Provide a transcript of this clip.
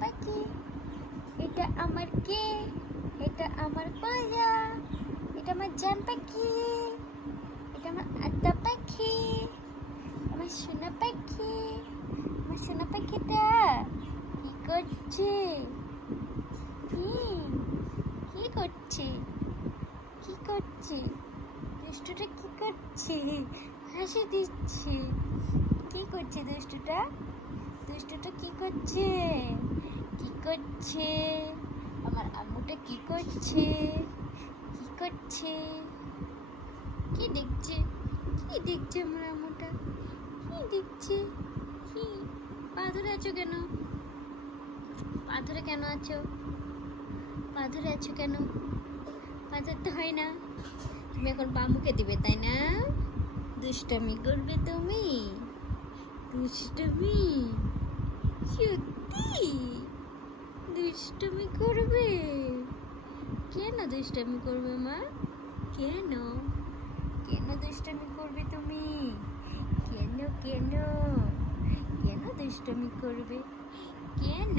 পাখি, এটা আমার কে? এটা আমার পায়রা, এটা আমার জান পাখি, এটা আমার আদ্দা পাখি, আমার সোনা পাখি। আমার সোনা পাখিটা কি করছে? কি করছে? কি করছে? দুষ্টুটা কি করছে? হাসি দিচ্ছে। কি করছে দুষ্টুটা? দুষ্টুটা কি করছে? কি করছে? আমার আম্মুটা কি করছে? কি করছে? কি দেখছে? কি দেখছে আমার আম্মুটা? কি দেখছে? কি? পা ধরে আছো কেন? পা ধরে কেন আছো? পা ধরে আছো কেন? পা ধরতে হয় না। তুমি এখন পা মুখে দিবে, তাই না? দুষ্টামি করবে তুমি? দুষ্টুমি? সত্যি দুষ্টুমি করবে? কেন দুষ্টুমি করবে মা? কেন? কেন দুষ্টুমি করবে তুমি? কেন কেন কেন দুষ্টুমি করবে? কেন?